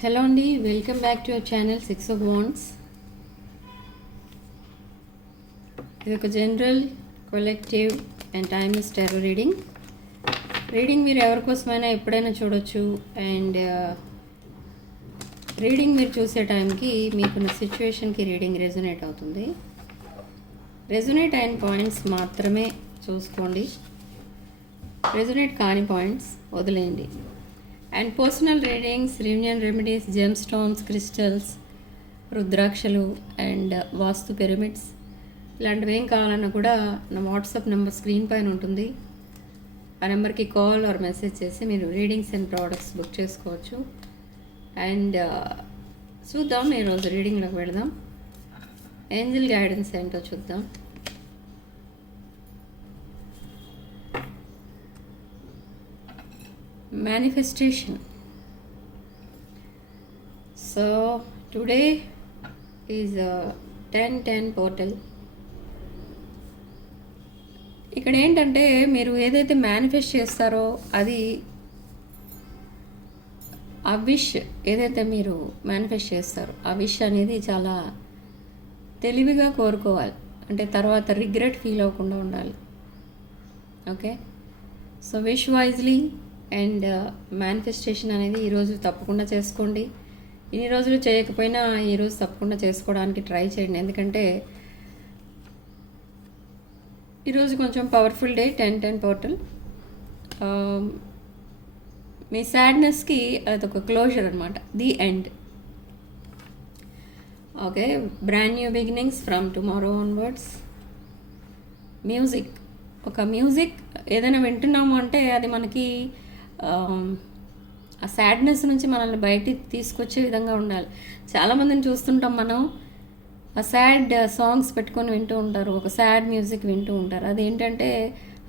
Hello అండి, welcome back to your channel 6 of Wands. ఇది ఒక general, collective and timeless tarot reading మీరు ఎవరికోసమైనా ఎప్పుడైనా చూడొచ్చు. అండ్ రీడింగ్ మీరు చూసే టైంకి మీకున్న సిచ్యువేషన్కి రీడింగ్ రెజొనేట్ అవుతుంది. రెజొనేట్ అయిన పాయింట్స్ మాత్రమే చూసుకోండి, రెజొనేట్ కాని పాయింట్స్ వదిలేయండి. And personal readings, reunion remedies, gem stones, crystals, రుద్రాక్షలు అండ్ వాస్తు పిరమిడ్స్ ఇలాంటివి ఏం కావాలన్నా కూడా నా వాట్సాప్ నెంబర్ స్క్రీన్ పైన ఉంటుంది. ఆ నెంబర్కి కాల్ ఆర్ మెసేజ్ చేసి మీరు రీడింగ్స్ అండ్ ప్రోడక్ట్స్ బుక్ చేసుకోవచ్చు. అండ్ చూద్దాం, ఈరోజు రీడింగ్లోకి వెళదాం. ఏంజల్ గైడెన్స్ ఏంటో చూద్దాం. Manifestation. So today is a 10-10 portal. ఇక్కడ ఏంటంటే మీరు ఏదైతే మేనిఫెస్ట్ చేస్తారో అది ఆ విష్ ఏదైతే మీరు మేనిఫెస్ట్ చేస్తారో ఆ విష్ అనేది చాలా తెలివిగా కోరుకోవాలి. అంటే తర్వాత రిగ్రెట్ ఫీల్ అవ్వకుండా ఉండాలి. Okay, so wish wisely. And manifestation అనేది ఈరోజు తప్పకుండా చేసుకోండి. ఇన్ని రోజులు చేయకపోయినా ఈరోజు తప్పకుండా చేసుకోవడానికి ట్రై చేయండి. ఎందుకంటే ఈరోజు కొంచెం పవర్ఫుల్ డే, 10-10 పోర్టల్. మీ సాడ్నెస్కి అదొక క్లోజర్ అనమాట, the end. Okay, brand new beginnings from tomorrow onwards. ఒక మ్యూజిక్ ఏదైనా వింటున్నాము అంటే అది మనకి ఆ సాడ్నెస్ నుంచి మనల్ని బయటికి తీసుకొచ్చే విధంగా ఉండాలి. చాలామందిని చూస్తుంటాం మనం, ఆ సాడ్ సాంగ్స్ పెట్టుకొని వింటూ ఉంటారు, ఒక సాడ్ మ్యూజిక్ వింటూ ఉంటారు. అదేంటంటే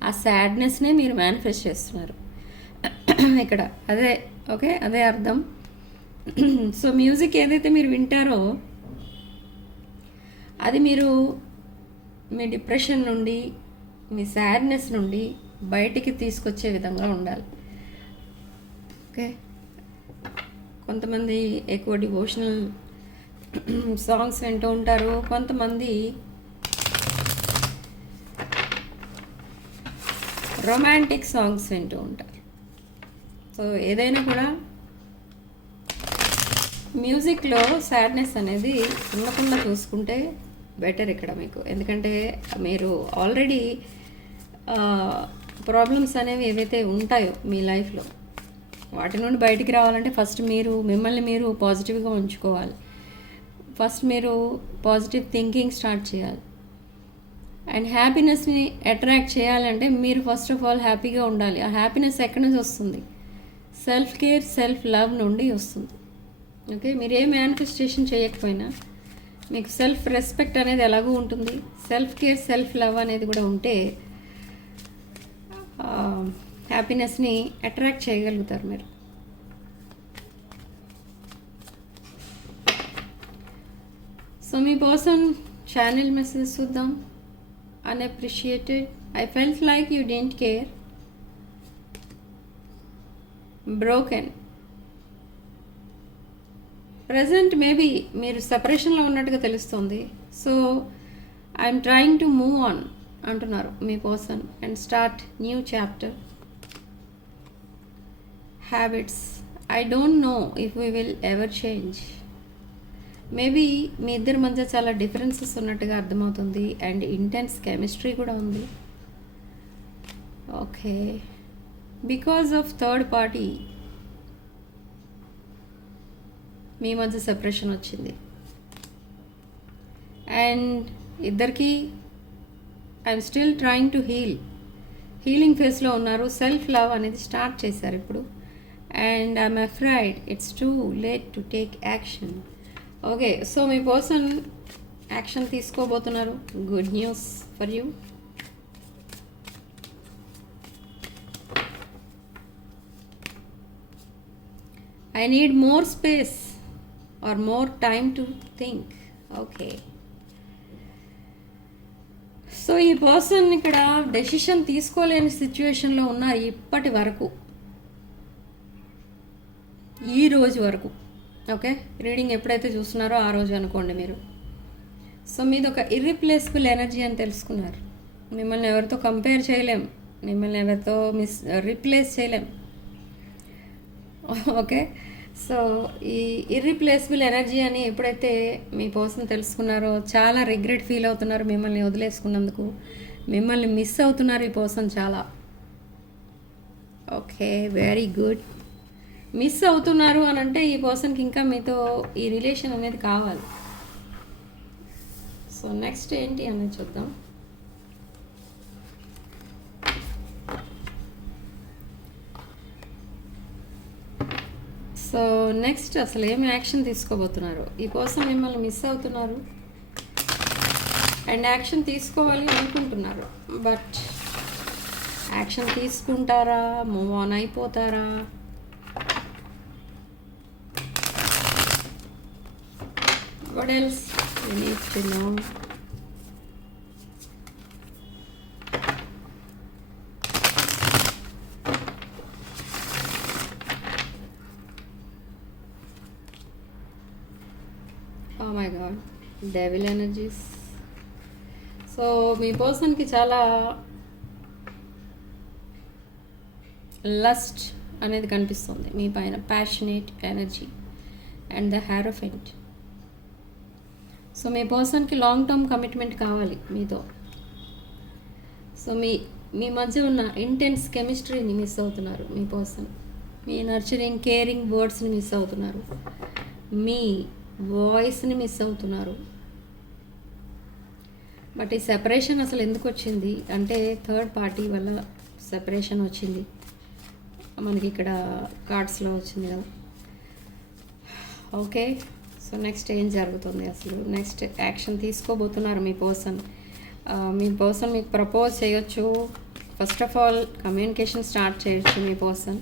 ఆ సాడ్నెస్నే మీరు మేనిఫెస్ట్ చేస్తున్నారు ఇక్కడ. అదే ఓకే, అదే అర్థం. సో మ్యూజిక్ ఏదైతే మీరు వింటారో అది మీరు మీ డిప్రెషన్ నుండి, మీ సాడ్నెస్ నుండి బయటికి తీసుకొచ్చే విధంగా ఉండాలి. ఓకే, కొంతమంది ఎక్కువ డివోషనల్ సాంగ్స్ వింటూ ఉంటారు, కొంతమంది రొమాంటిక్ సాంగ్స్ వింటూ ఉంటారు. సో ఏదైనా కూడా మ్యూజిక్లో సాడ్నెస్ అనేది ఉండకుండా చూసుకుంటే బెటర్ ఇక్కడ మీకు. ఎందుకంటే మీరు ఆల్రెడీ ప్రాబ్లమ్స్ అనేవి ఏవైతే ఉంటాయో మీ లైఫ్లో వాటి నుండి బయటికి రావాలంటే ఫస్ట్ మిమ్మల్ని మీరు పాజిటివ్గా ఉంచుకోవాలి. ఫస్ట్ మీరు పాజిటివ్ థింకింగ్ స్టార్ట్ చేయాలి. అండ్ హ్యాపీనెస్ని అట్రాక్ట్ చేయాలంటే మీరు ఫస్ట్ ఆఫ్ ఆల్ హ్యాపీగా ఉండాలి. ఆ హ్యాపీనెస్ ఎక్కడి నుంచి వస్తుంది? సెల్ఫ్ కేర్, సెల్ఫ్ లవ్ నుండి వస్తుంది. ఓకే, మీరు ఏ మేనిఫెస్టేషన్ చేయకపోయినా మీకు సెల్ఫ్ రెస్పెక్ట్ అనేది ఎలాగూ ఉంటుంది. సెల్ఫ్ కేర్, సెల్ఫ్ లవ్ అనేది కూడా ఉంటే హ్యాపీనెస్ని అట్రాక్ట్ చేయగలుగుతారు మీరు. సో మీ పర్సన్ ఛానల్ మెసేజ్ చూద్దాం. Unappreciated, I felt like you didn't care, broken. Present maybe మీరు సెపరేషన్లో ఉన్నట్టుగా తెలుస్తుంది. So I'm trying to move on అంటున్నారు మీ person and start new chapter. Habits, I don't know if we will ever change. Maybe మీ ఇద్దరి మధ్య చాలా డిఫరెన్సెస్ ఉన్నట్టుగా అర్థమవుతుంది. అండ్ ఇంటెన్స్ కెమిస్ట్రీ కూడా ఉంది. Okay, because of third party మీ మధ్య సెపరేషన్ వచ్చింది. అండ్ ఇద్దరికి I'm still trying to healing ఫేస్లో ఉన్నారు. సెల్ఫ్ లవ్ అనేది స్టార్ట్ చేశారు ఇప్పుడు. And I'm afraid it's too late to take action. Okay, so మీ పర్సన్ యాక్షన్ తీసుకోబోతున్నారు. Good news for you. I need more space or more time to think. Okay, so ఈ person ఇక్కడ decision తీసుకోలేని సిచ్యువేషన్లో ఉన్నారు ఇప్పటి వరకు, ఈ రోజు వరకు. ఓకే, రీడింగ్ ఎప్పుడైతే చూస్తున్నారో ఆ రోజు అనుకోండి మీరు. సో మీది ఒక ఇర్రిప్లేసబుల్ ఎనర్జీ అని తెలుసుకున్నారు. మిమ్మల్ని ఎవరితో కంపేర్ చేయలేం, మిమ్మల్ని ఎవరితో రీప్లేస్ చేయలేం. ఓకే, సో ఈ ఇర్రిప్లేసబుల్ ఎనర్జీ అని ఎప్పుడైతే మీ పర్సన్ తెలుసుకున్నారో చాలా రిగ్రెట్ ఫీల్ అవుతున్నారు మిమ్మల్ని వదిలేసుకున్నందుకు. మిమ్మల్ని మిస్ అవుతున్నారు ఈ పర్సన్ చాలా. Okay, very good. మిస్ అవుతున్నారు అని అంటే ఈ పర్సన్కి ఇంకా మీతో ఈ రిలేషన్ అనేది కావాలి. సో నెక్స్ట్ ఏంటి అనేది చూద్దాం. సో నెక్స్ట్ అసలు ఏం యాక్షన్ తీసుకోబోతున్నారు ఈ పర్సన్. మిమ్మల్ని మిస్ అవుతున్నారు అండ్ యాక్షన్ తీసుకోవాలి అనుకుంటున్నారు. బట్ యాక్షన్ తీసుకుంటారా, మూవ్ ఆన్ అయిపోతారా? What else you need to know? Oh my god, devil energies. So మీ పర్సన్కి చాలా లస్ట్ అనేది కనిపిస్తుంది మీ పైన, passionate energy and the hierophant. So మీ పర్సన్కి లాంగ్ టర్మ్ కమిట్మెంట్ కావాలి మీతో. సో మీ మధ్య ఉన్న ఇంటెన్స్ కెమిస్ట్రీని మిస్ అవుతున్నారు మీ పర్సన్. మీ నర్చరింగ్ కేరింగ్ వర్డ్స్ని మిస్ అవుతున్నారు, మీ వాయిస్ని మిస్ అవుతున్నారు. బట్ ఈ సెపరేషన్ అసలు ఎందుకు వచ్చింది అంటే థర్డ్ పార్టీ వల్ల సెపరేషన్ వచ్చింది. మనకి ఇక్కడ కార్డ్స్లో వచ్చింది కదా. ఓకే, సో నెక్స్ట్ ఏం జరుగుతుంది అసలు? నెక్స్ట్ యాక్షన్ తీసుకోబోతున్నారు మీ పర్సన్. మీ పర్సన్ మీకు ప్రపోజ్ చేయొచ్చు. First of all communication start చేయొచ్చు మీ పర్సన్.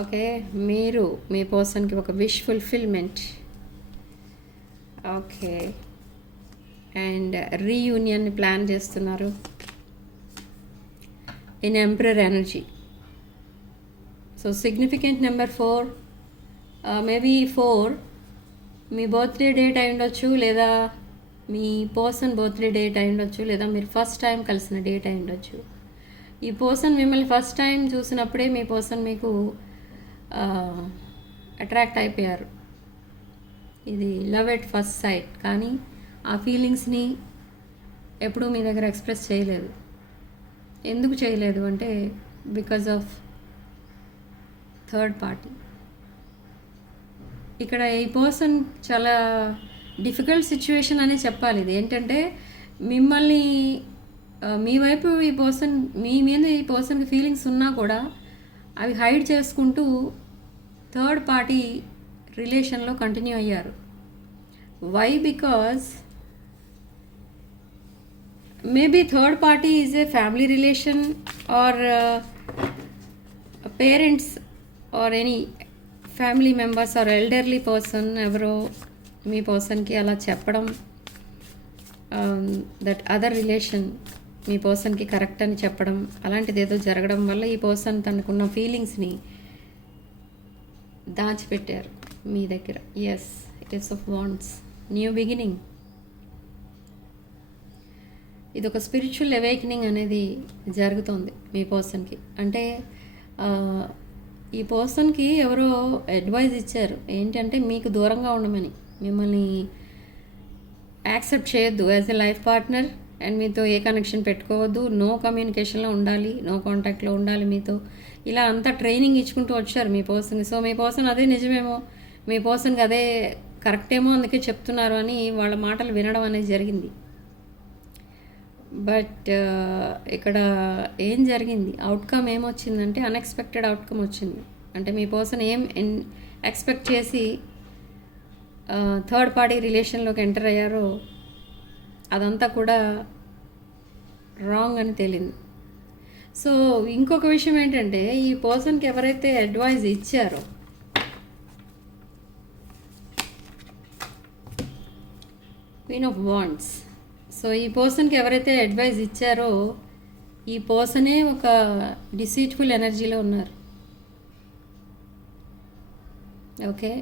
ఓకే, మీరు మీ పర్సన్కి ఒక విష్ ఫుల్ఫిల్మెంట్. ఓకే, అండ్ రీయూనియన్ని ప్లాన్ చేస్తున్నారు in emperor energy. So significant number 4, maybe 4 మీ బర్త్డే డేట్ అయి ఉండొచ్చు, లేదా మీ పర్సన్ బర్త్డే డేట్ అయి ఉండొచ్చు, లేదా మీరు ఫస్ట్ టైం కలిసిన డేట్ అయి ఉండొచ్చు. ఈ పర్సన్ మిమ్మల్ని ఫస్ట్ టైం చూసినప్పుడే మీ పర్సన్ మీకు అట్రాక్ట్ అయిపోయారు. ఇది లవ్ ఎట్ ఫస్ట్ సైట్. కానీ ఆ ఫీలింగ్స్ని ఎప్పుడూ మీ దగ్గర ఎక్స్ప్రెస్ చేయలేదు. ఎందుకు చేయలేదు అంటే బికాజ్ ఆఫ్ థర్డ్ పార్టీ. ఇక్కడ ఈ పర్సన్ చాలా డిఫికల్ట్ సిచ్యువేషన్ అనే చెప్పాలి. ఇది ఏంటంటే మిమ్మల్ని మీ వైపు ఈ పర్సన్, మీ మీద ఈ పర్సన్కి ఫీలింగ్స్ ఉన్నా కూడా అవి హైడ్ చేసుకుంటూ థర్డ్ పార్టీ రిలేషన్లో కంటిన్యూ అయ్యారు. Why? Because maybe third party is a family relation or parents or any family members or elderly person ఎవరో మీ పర్సన్కి అలా చెప్పడం, దట్ అదర్ రిలేషన్ మీ పర్సన్కి కరెక్ట్ అని చెప్పడం, అలాంటిది ఏదో జరగడం వల్ల ఈ పర్సన్ తనకున్న ఫీలింగ్స్ని దాచిపెట్టారు మీ దగ్గర. Yes, ace of wands, new beginning. ఇది ఒక స్పిరిచువల్ అవేకనింగ్ అనేది జరుగుతుంది మీ పర్సన్కి. అంటే ఈ పర్సన్కి ఎవరో అడ్వైజ్ ఇచ్చారు ఏంటంటే మీకు దూరంగా ఉండమని, మిమ్మల్ని యాక్సెప్ట్ చేయొద్దు as a life partner, and మీతో ఏ కనెక్షన్ పెట్టుకోవద్దు, నో కమ్యూనికేషన్లో ఉండాలి, నో కాంటాక్ట్లో ఉండాలి మీతో. ఇలా అంతా ట్రైనింగ్ ఇచ్చుకుంటూ వచ్చారు మీ పర్సన్కి. సో మీ పర్సన్ అదే నిజమేమో, మీ పర్సన్కి అదే కరెక్టేమో అందుకే చెప్తున్నారు అని వాళ్ళ మాటలు వినడం అనేది జరిగింది. బట్ ఇక్కడ ఏం జరిగింది, అవుట్కమ్ ఏమొచ్చిందంటే అన్ఎక్స్పెక్టెడ్ అవుట్కమ్ వచ్చింది. అంటే మీ పర్సన్ ఏం ఎక్స్పెక్ట్ చేసి థర్డ్ పార్టీ రిలేషన్లోకి ఎంటర్ అయ్యారో అదంతా కూడా రాంగ్ అని తేలింది. సో ఇంకొక విషయం ఏంటంటే ఈ పర్సన్కి ఎవరైతే అడ్వైజ్ ఇచ్చారో క్వీన్ ఆఫ్ వాండ్స్. సో ఈ పర్సన్కి ఎవరైతే అడ్వైజ్ ఇచ్చారో ఈ పర్సనే ఒక డిసీట్ఫుల్ ఎనర్జీలో ఉన్నారు. ఓకే,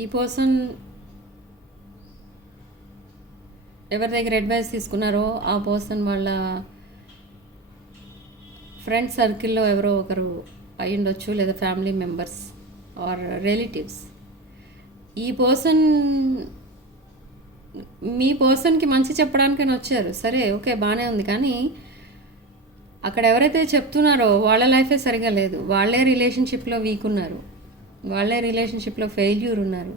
ఈ పర్సన్ ఎవరి దగ్గర అడ్వైస్ తీసుకున్నారో ఆ పర్సన్ వాళ్ళ ఫ్రెండ్ సర్కిల్లో ఎవరో ఒకరు అయి ఉండొచ్చు, లేదా ఫ్యామిలీ మెంబర్స్ ఆర్ రిలేటివ్స్. ఈ పర్సన్ మీ పర్సన్కి మంచి చెప్పడానికని వచ్చారు, సరే ఓకే బాగానే ఉంది. కానీ అక్కడ ఎవరైతే చెప్తున్నారో వాళ్ళ లైఫే సరిగా లేదు, వాళ్ళే రిలేషన్షిప్లో వీక్ ఉన్నారు, వాళ్ళే రిలేషన్షిప్లో ఫెయిల్యూర్ ఉన్నారు.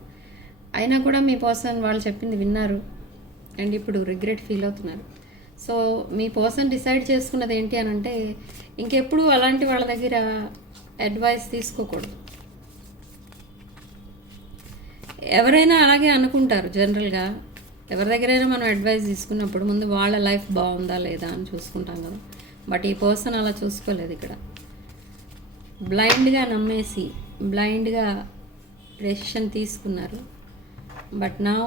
అయినా కూడా మీ పర్సన్ వాళ్ళు చెప్పింది విన్నారు అండ్ ఇప్పుడు రిగ్రెట్ ఫీల్ అవుతున్నారు. సో మీ పర్సన్ డిసైడ్ చేసుకున్నది ఏంటి అని అంటే, ఇంకెప్పుడు అలాంటి వాళ్ళ దగ్గర అడ్వైస్ తీసుకోకూడదు. ఎవరైనా అలాగే అనుకుంటారు జనరల్గా. ఎవరి దగ్గరైనా మనం అడ్వైస్ తీసుకున్నప్పుడు ముందు వాళ్ళ లైఫ్ బాగుందా లేదా అని చూసుకుంటాం కదా. బట్ ఈ పర్సన్ అలా చూసుకోలేదు. ఇక్కడ బ్లైండ్గా నమ్మేసి బ్లైండ్గా డెసిషన్ తీసుకున్నారు. But now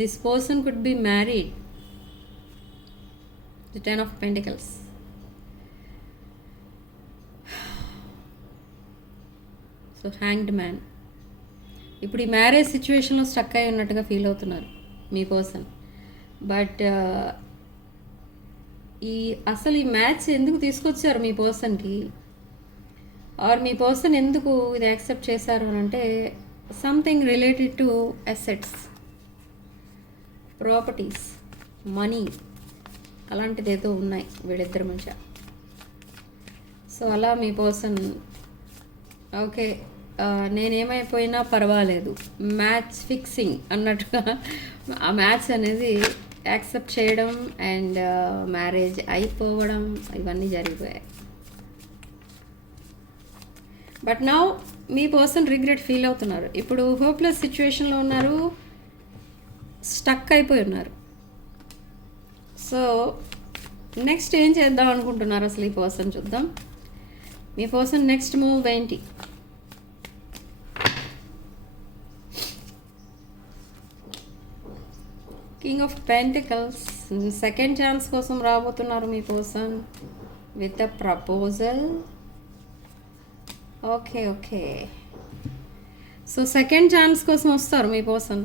this person could be married. The 10 of Pentacles. So hanged man. ఇప్పుడు ఈ మ్యారేజ్ సిచ్యువేషన్లో స్టక్ అయి ఉన్నట్టుగా ఫీల్ అవుతున్నారు మీ పర్సన్. బట్ అసలు ఈ మ్యాచ్ ఎందుకు తీసుకొచ్చారు మీ పర్సన్కి, ఆర్ మీ పర్సన్ ఎందుకు ఇది యాక్సెప్ట్ చేశారు అని అంటే, something related to assets, properties, money, అలాంటిది ఏదో ఉన్నాయి వీళ్ళిద్దరి మధ్య. సో అలా మీ పర్సన్ ఓకే నేనేమైపోయినా పర్వాలేదు, మ్యాచ్ ఫిక్సింగ్ అన్నట్టుగా ఆ మ్యాచ్ అనేది యాక్సెప్ట్ చేయడం అండ్ మ్యారేజ్ అయిపోవడం ఇవన్నీ జరిగిపోయాయి. బట్ నౌ మీ పర్సన్ రిగ్రెట్ ఫీల్ అవుతున్నారు. ఇప్పుడు హోప్లెస్ సిచ్యువేషన్లో ఉన్నారు, స్టక్ అయిపోయి ఉన్నారు. సో నెక్స్ట్ ఏం చేద్దాం అనుకుంటున్నారు అసలు ఈ పర్సన్, చూద్దాం. మీ పర్సన్ నెక్స్ట్ మూవ్ ఏంటి? King of pentacles. Second chance కోసం రాబోతున్నారు మీ person with a proposal. Okay so second chance కోసం వస్తారు మీ పర్సన్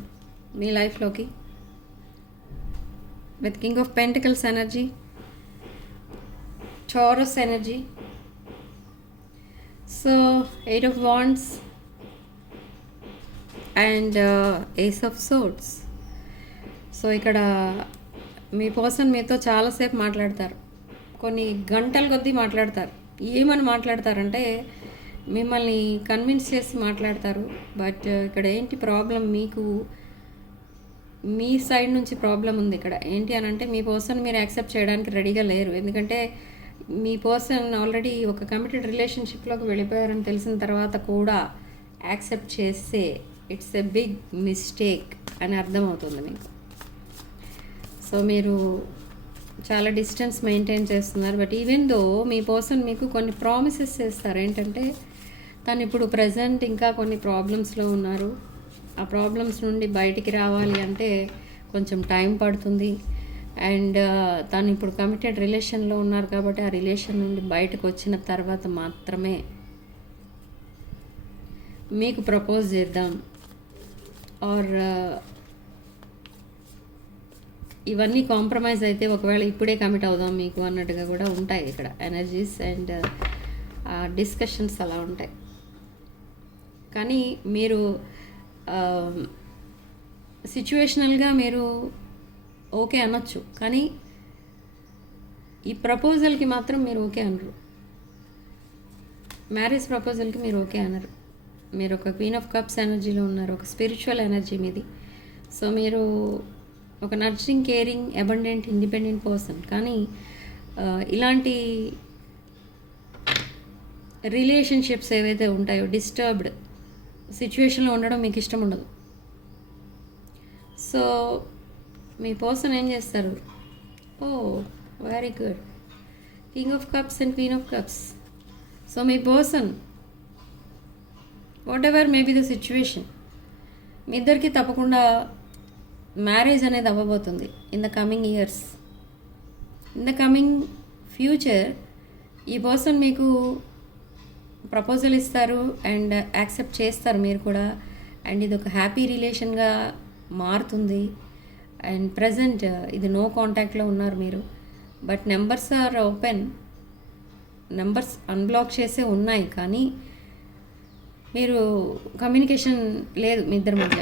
మీ లైఫ్లోకి with king of pentacles energy, Taurus energy. So 8 of Wands and Ace of Swords. So ఇక్కడ మీ పర్సన్ మీతో చాలాసేపు మాట్లాడతారు, కొన్ని గంటల కొద్దీ మాట్లాడతారు. ఏమని మాట్లాడతారంటే మిమ్మల్ని కన్విన్స్ చేసి మాట్లాడతారు. బట్ ఇక్కడ ఏంటి ప్రాబ్లం, మీకు మీ సైడ్ నుంచి ప్రాబ్లం ఉంది. ఇక్కడ ఏంటి అని అంటే మీ పర్సన్ మీరు యాక్సెప్ట్ చేయడానికి రెడీగా లేరు. ఎందుకంటే మీ పర్సన్ ఆల్రెడీ ఒక కమిటెడ్ రిలేషన్షిప్లోకి వెళ్ళిపోయారని తెలిసిన తర్వాత కూడా యాక్సెప్ట్ చేస్తే ఇట్స్ ఎ బిగ్ మిస్టేక్ అని అర్థమవుతుంది మీకు. సో మీరు చాలా డిస్టెన్స్ మెయింటైన్ చేస్తున్నారు. But even though me person మీకు కొన్ని ప్రామిసెస్ చేస్తారు. ఏంటంటే తను ఇప్పుడు ప్రజెంట్ ఇంకా కొన్ని ప్రాబ్లమ్స్లో ఉన్నారు, ఆ ప్రాబ్లమ్స్ నుండి బయటికి రావాలి అంటే కొంచెం టైం పడుతుంది. అండ్ తను ఇప్పుడు కమిటెడ్ రిలేషన్లో ఉన్నారు కాబట్టి ఆ రిలేషన్ నుండి బయటకు వచ్చిన తర్వాత మాత్రమే మీకు ప్రపోజ్ చేద్దాం ఆర్ ఇవన్నీ కాంప్రమైజ్ అయితే ఒకవేళ ఇప్పుడే కమిట్ అవుదాం మీకు అన్నట్టుగా కూడా ఉంటాయి ఇక్కడ ఎనర్జీస్ అండ్ డిస్కషన్స్ అలా ఉంటాయి. కానీ మీరు సిచ్యువేషనల్గా మీరు ఓకే అనొచ్చు, కానీ ఈ ప్రపోజల్కి మాత్రం మీరు ఓకే అనరు. మ్యారేజ్ ప్రపోజల్కి మీరు ఓకే అనరు. మీరు ఒక క్వీన్ ఆఫ్ కప్స్ ఎనర్జీలో ఉన్నారు, ఒక స్పిరిచువల్ ఎనర్జీ మీది. సో మీరు ఒక nurturing, caring, abundant, independent person. కానీ ఇలాంటి రిలేషన్షిప్స్ ఏవైతే ఉంటాయో డిస్టర్బ్డ్ సిచ్యువేషన్లో ఉండడం మీకు ఇష్టం ఉండదు. సో మీ పర్సన్ ఏం చేస్తారు, oh very good, king of cups and queen of cups. So మీ person whatever maybe the situation, మీ ఇద్దరికి తప్పకుండా మ్యారేజ్ అనేది అవ్వబోతుంది in the coming years. In the coming future ఈ పర్సన్ మీకు ప్రపోజల్ ఇస్తారు అండ్ యాక్సెప్ట్ చేస్తారు మీరు కూడా. అండ్ ఇది ఒక హ్యాపీ రిలేషన్గా మారుతుంది. అండ్ ప్రజెంట్ ఇది నో కాంటాక్ట్లో ఉన్నారు మీరు, but numbers are open. Numbers unblock చేసే ఉన్నాయి, కానీ మీరు కమ్యూనికేషన్ లేదు మీ ఇద్దరి మధ్య.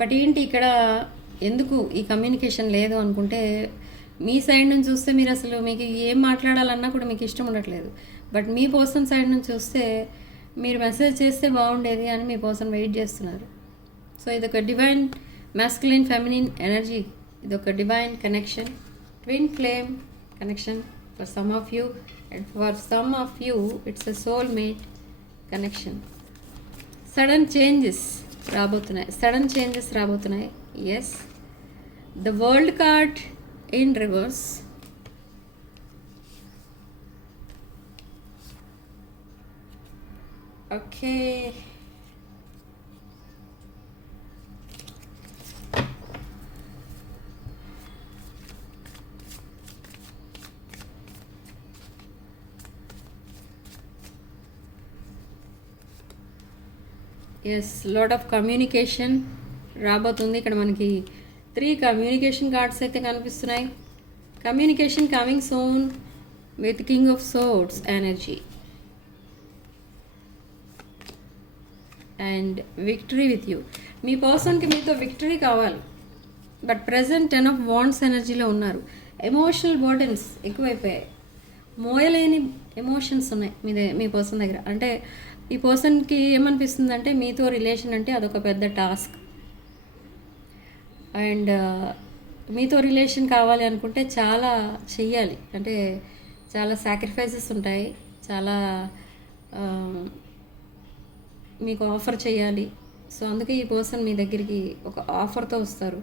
బట్ ఏంటి ఇక్కడ ఎందుకు ఈ కమ్యూనికేషన్ లేదు అనుకుంటే, మీ సైడ్ నుంచి చూస్తే మీరు అసలు మీకు ఏం మాట్లాడాలన్నా కూడా మీకు ఇష్టం ఉండట్లేదు. బట్ మీ పర్సన్ సైడ్ నుంచి చూస్తే మీరు మెసేజ్ చేస్తే బాగుండేది అని మీ పర్సన్ వెయిట్ చేస్తున్నారు. సో ఇదొక డివైన్ masculine feminine energy, ఇదొక divine connection, twin flame connection for some of you, and for some of you it's a soul mate connection. Sudden changes రాబోతున్నాయి. Yes, the world card in reverse. Okay, yes, lot of communication రాబోతుంది. ఇక్కడ మనకి 3 communication cards అయితే కనిపిస్తున్నాయి. Communication coming soon with king of swords energy and victory with you. మీ పర్సన్కి మీతో victory కావాలి, బట్ ప్రజెంట్ 10 ఆఫ్ వాండ్స్ ఎనర్జీలో ఉన్నారు. ఎమోషనల్ బర్డెన్స్ ఎక్కువైపోయాయి, మోయలేని ఎమోషన్స్ ఉన్నాయి మీ పర్సన్ దగ్గర. అంటే ఈ పర్సన్కి ఏమనిపిస్తుంది అంటే, మీతో రిలేషన్ అంటే అదొక పెద్ద టాస్క్. అండ్ మీతో రిలేషన్ కావాలి అనుకుంటే చాలా చెయ్యాలి, అంటే చాలా సాక్రిఫైసెస్ ఉంటాయి, చాలా మీకు ఆఫర్ చేయాలి. సో అందుకే ఈ పర్సన్ మీ దగ్గరికి ఒక ఆఫర్తో వస్తారు.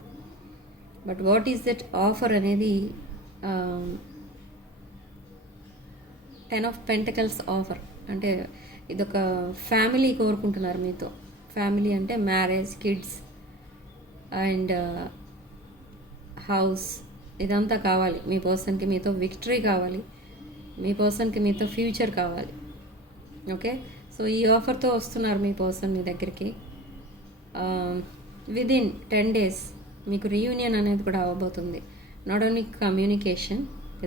But what is that offer అనేది 10 ఆఫ్ పెంటకల్స్ ఆఫర్. అంటే ఇదొక ఫ్యామిలీ కోరుకుంటున్నారు మీతో. ఫ్యామిలీ అంటే మ్యారేజ్, కిడ్స్ అండ్ హౌస్, ఇదంతా కావాలి మీ పర్సన్కి. మీతో విక్టరీ కావాలి, మీ పర్సన్కి మీతో ఫ్యూచర్ కావాలి. ఓకే, సో ఈ ఆఫర్తో వస్తున్నారు మీ పర్సన్ మీ దగ్గరికి. విదిన్ 10 days మీకు రీయూనియన్ అనేది కూడా అవ్వబోతుంది. నాట్ ఓన్లీ కమ్యూనికేషన్,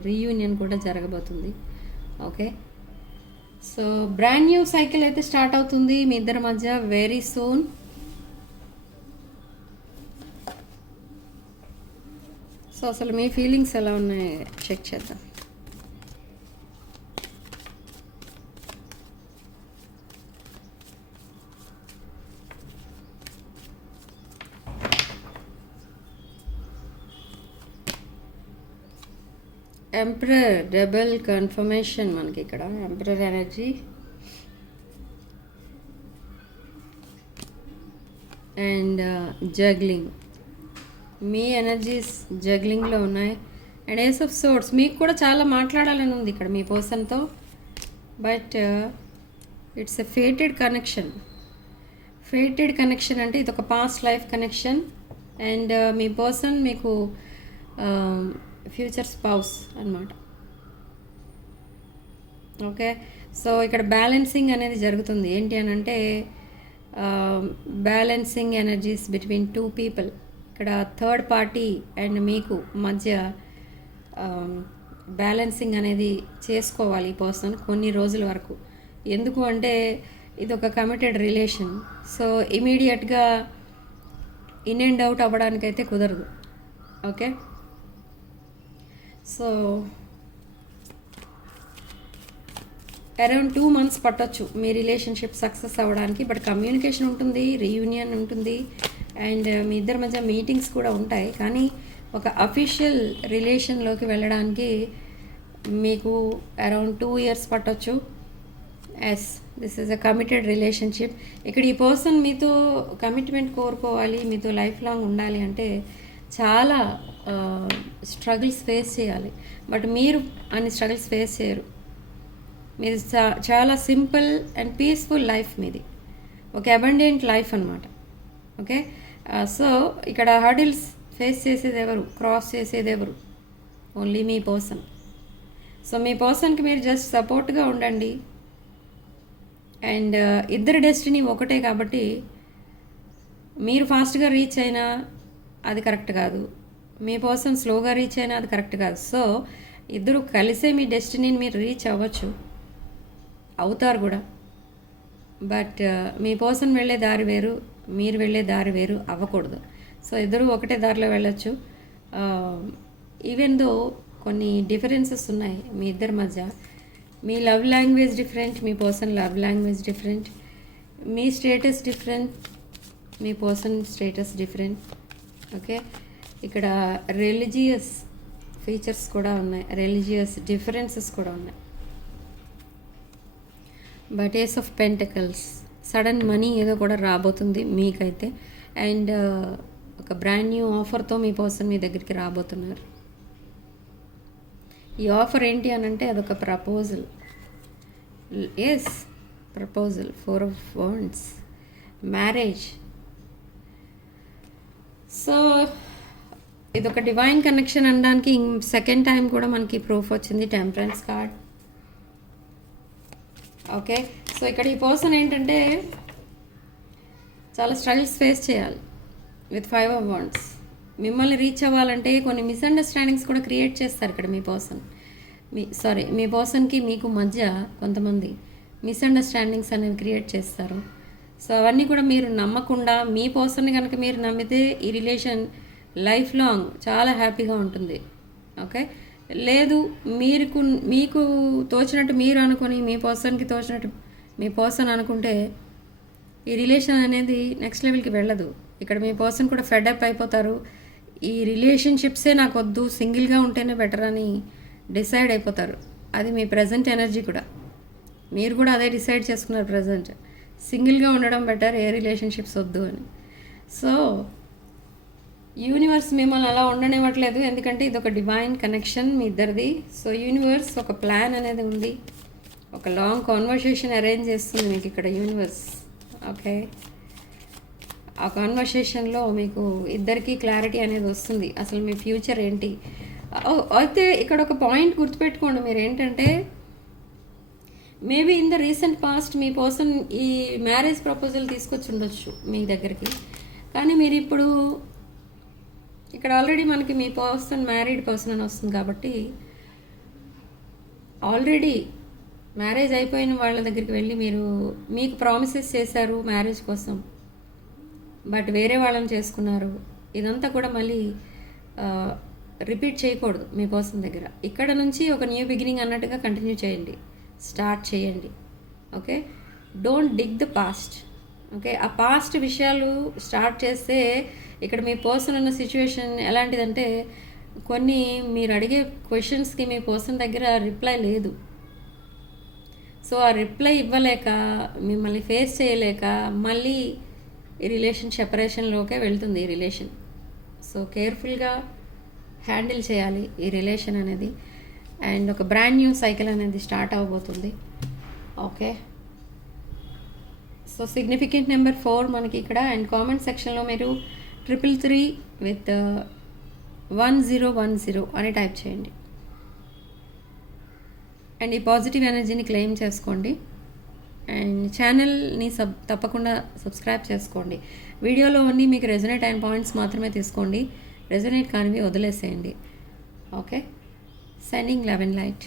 రీయూనియన్ కూడా జరగబోతుంది. Okay, so brand new cycle అయితే స్టార్ట్ అవుతుంది మీ ఇద్దరి మధ్య వెరీ సూన్. సో అసలు మీ ఫీలింగ్స్ ఎలా ఉన్నాయి చెక్ చేద్దాం. ఎంపరర్ రెబెల్ కన్ఫర్మేషన్ మనకి ఇక్కడ ఎంపరర్ ఎనర్జీ అండ్ జగ్లింగ్. మీ ఎనర్జీస్ జగ్లింగ్లో ఉన్నాయి. అండ్ ఏస్ ఆఫ్ సోర్డ్స్, మీకు కూడా చాలా మాట్లాడాలని ఉంది ఇక్కడ మీ పర్సన్తో, but it's a fated connection. Fated connection అంటే ఇది ఒక పాస్ట్ లైఫ్ కనెక్షన్. అండ్ మీ పర్సన్ మీకు ఫ్యూచర్ స్పౌస్ అన్నమాట. ఓకే, సో ఇక్కడ బ్యాలెన్సింగ్ అనేది జరుగుతుంది. ఏంటి అని అంటే బ్యాలెన్సింగ్ ఎనర్జీస్ బిట్వీన్ 2 people. ఇక్కడ థర్డ్ పార్టీ అండ్ మీకు మధ్య బ్యాలెన్సింగ్ అనేది చేసుకోవాలి ఈ పర్సన్ కొన్ని రోజుల వరకు. ఎందుకు అంటే ఇది ఒక కమిటెడ్ రిలేషన్. సో ఇమీడియట్గా ఇన్ అండ్ అవుట్ అవ్వడానికైతే కుదరదు. ఓకే, సో అరౌండ్ 2 months పట్టొచ్చు మీ రిలేషన్షిప్ సక్సెస్ అవ్వడానికి. బట్ కమ్యూనికేషన్ ఉంటుంది, రీయూనియన్ ఉంటుంది, అండ్ మీ ఇద్దరి మధ్య మీటింగ్స్ కూడా ఉంటాయి. కానీ ఒక అఫీషియల్ రిలేషన్లోకి వెళ్ళడానికి మీకు అరౌండ్ 2 years పట్టొచ్చు. Yes, this is a committed relationship. ఇక్కడ ఈ పర్సన్ మీతో కమిట్మెంట్ కోరుకోవాలి, మీతో లైఫ్ లాంగ్ ఉండాలి అంటే చాలా స్ట్రగుల్స్ ఫేస్ చేయాలి. బట్ మీరు అన్ని స్ట్రగుల్స్ ఫేస్ చేయరు. మీది చాలా సింపుల్ అండ్ పీస్ఫుల్ లైఫ్ మీది, ఒక అబండెంట్ లైఫ్ అనమాట. ఓకే, సో ఇక్కడ హర్డిల్స్ ఫేస్ చేసేది ఎవరు, క్రాస్ చేసేది ఎవరు? ఓన్లీ మీ పర్సన్. సో మీ పర్సన్కి మీరు జస్ట్ సపోర్ట్గా ఉండండి. అండ్ ఇద్దరి డెస్టినీ ఒకటే కాబట్టి మీరు ఫాస్ట్గా రీచ్ అయినా అది కరెక్ట్ కాదు, మీ పర్సన్ స్లోగా రీచ్ అయినా అది కరెక్ట్ కాదు. సో ఇద్దరు కలిసే మీ డెస్టినీని మీరు రీచ్ అవ్వచ్చు, అవుతారు కూడా. బట్ మీ పర్సన్ వెళ్ళే దారి వేరు, మీరు వెళ్ళే దారి వేరు అవ్వకూడదు. సో ఇద్దరు ఒకటే దారిలో వెళ్ళొచ్చు. ఈవెన్ దో కొన్ని డిఫరెన్సెస్ ఉన్నాయి మీ ఇద్దరి మధ్య. మీ లవ్ లాంగ్వేజ్ డిఫరెంట్, మీ పర్సన్ లవ్ లాంగ్వేజ్ డిఫరెంట్, మీ స్టేటస్ డిఫరెంట్, మీ పర్సన్ స్టేటస్ డిఫరెంట్. ఓకే, ఇక్కడ రిలీజియస్ ఫీచర్స్ కూడా ఉన్నాయి, రిలీజియస్ డిఫరెన్సెస్ కూడా ఉన్నాయి. But ace of pentacles, sudden money ఏదో కూడా రాబోతుంది మీకైతే. అండ్ ఒక బ్రాండ్ న్యూ ఆఫర్తో మీ పర్సన్ మీ దగ్గరికి రాబోతున్నారు. ఈ ఆఫర్ ఏంటి అని అంటే అదొక proposal. Yes, proposal, 4 of Wands, marriage. So ఇదొక డివైన్ కనెక్షన్ అనడానికి సెకండ్ టైం కూడా మనకి ప్రూఫ్ వచ్చింది, టెంపరెన్స్ కార్డ్. ఓకే, సో ఇక్కడ ఈ పర్సన్ ఏంటంటే చాలా స్ట్రగుల్స్ ఫేస్ చేయాలి విత్ 5 of Wands. మిమ్మల్ని రీచ్ అవ్వాలంటే కొన్ని మిస్అండర్స్టాండింగ్స్ కూడా క్రియేట్ చేస్తారు ఇక్కడ మీ పర్సన్. మీ పర్సన్కి మీకు మధ్య కొంతమంది మిస్అండర్స్టాండింగ్స్ అనేవి క్రియేట్ చేస్తారు. సో అవన్నీ కూడా మీరు నమ్మకుండా, మీ పర్సన్ని కనుక మీరు నమ్మితే ఈ రిలేషన్ లైఫ్ లాంగ్ చాలా హ్యాపీగా ఉంటుంది. ఓకే, లేదు మీకు తోచినట్టు మీరు అనుకొని మీ పర్సన్కి తోచినట్టు మీ పర్సన్ అనుకుంటే ఈ రిలేషన్ అనేది నెక్స్ట్ లెవెల్కి వెళ్ళదు. ఇక్కడ మీ పర్సన్ కూడా ఫెడప్ అయిపోతారు. ఈ రిలేషన్షిప్సే నాకు వద్దు, సింగిల్గా ఉంటేనే బెటర్ అని డిసైడ్ అయిపోతారు. అది మీ ప్రజెంట్ ఎనర్జీ కూడా, మీరు కూడా అదే డిసైడ్ చేసుకున్నారు ప్రజెంట్, సింగిల్గా ఉండడం బెటర్, ఏ రిలేషన్షిప్స్ వద్దు అని. సో యూనివర్స్ మిమ్మల్ని అలా ఉండనివ్వట్లేదు, ఎందుకంటే ఇది ఒక డివైన్ కనెక్షన్ మీ ఇద్దరిది. సో యూనివర్స్ ఒక ప్లాన్ అనేది ఉంది, ఒక లాంగ్ కాన్వర్సేషన్ అరేంజ్ చేస్తుంది మీకు ఇక్కడ యూనివర్స్. ఓకే, ఆ కాన్వర్సేషన్లో మీకు ఇద్దరికీ క్లారిటీ అనేది వస్తుంది, అసలు మీ ఫ్యూచర్ ఏంటి. అయితే ఇక్కడ ఒక పాయింట్ గుర్తుపెట్టుకోండి మీరు, ఏంటంటే maybe in the recent past me person ఈ మ్యారేజ్ ప్రపోజల్ తీసుకొచ్చి ఉండొచ్చు మీ దగ్గరికి, కానీ మీరు ఇప్పుడు ఇక్కడ ఆల్రెడీ మనకి మీ పర్సన్ మ్యారీడ్ పర్సన్ అని వస్తుంది కాబట్టి ఆల్రెడీ మ్యారేజ్ అయిపోయిన వాళ్ళ దగ్గరికి వెళ్ళి మీకు ప్రామిసెస్ చేశారు మ్యారేజ్ కోసం, బట్ వేరే వాళ్ళని చేసుకున్నారు. ఇదంతా కూడా మళ్ళీ రిపీట్ చేయకూడదు మీ పర్సన్ దగ్గర. ఇక్కడ నుంచి ఒక న్యూ బిగినింగ్ అన్నట్టుగా కంటిన్యూ చేయండి, స్టార్ట్ చేయండి. Okay, don't dig the past. Okay, ఆ పాస్ట్ విషయాలు స్టార్ట్ చేస్తే ఇక్కడ మీ పర్సన్ ఉన్న సిచ్యువేషన్ ఎలాంటిదంటే, కొన్ని మీరు అడిగే క్వశ్చన్స్కి మీ పర్సన్ దగ్గర రిప్లై లేదు. సో ఆ రిప్లై ఇవ్వలేక, మిమ్మల్ని ఫేస్ చేయలేక మళ్ళీ ఈ రిలేషన్ సెపరేషన్లోకే వెళ్తుంది ఈ రిలేషన్. సో కేర్ఫుల్గా హ్యాండిల్ చేయాలి ఈ రిలేషన్ అనేది. అండ్ ఒక బ్రాండ్ న్యూ సైకిల్ అనేది స్టార్ట్ అవ్వబోతుంది. ఓకే, సో సిగ్నిఫికెంట్ నెంబర్ 4 మనకి ఇక్కడ. అండ్ కామెంట్ సెక్షన్లో మీరు 333 with 1010 అని టైప్ చేయండి. అండ్ ఈ పాజిటివ్ ఎనర్జీని క్లెయిమ్ చేసుకోండి. అండ్ ఛానల్ని తప్పకుండా సబ్స్క్రైబ్ చేసుకోండి. వీడియోలో అన్నీ మీకు రెజొనేట్ అయిన పాయింట్స్ మాత్రమే తీసుకోండి, రెజొనేట్ కానివి వదిలేసేయండి. Okay, sending love and light.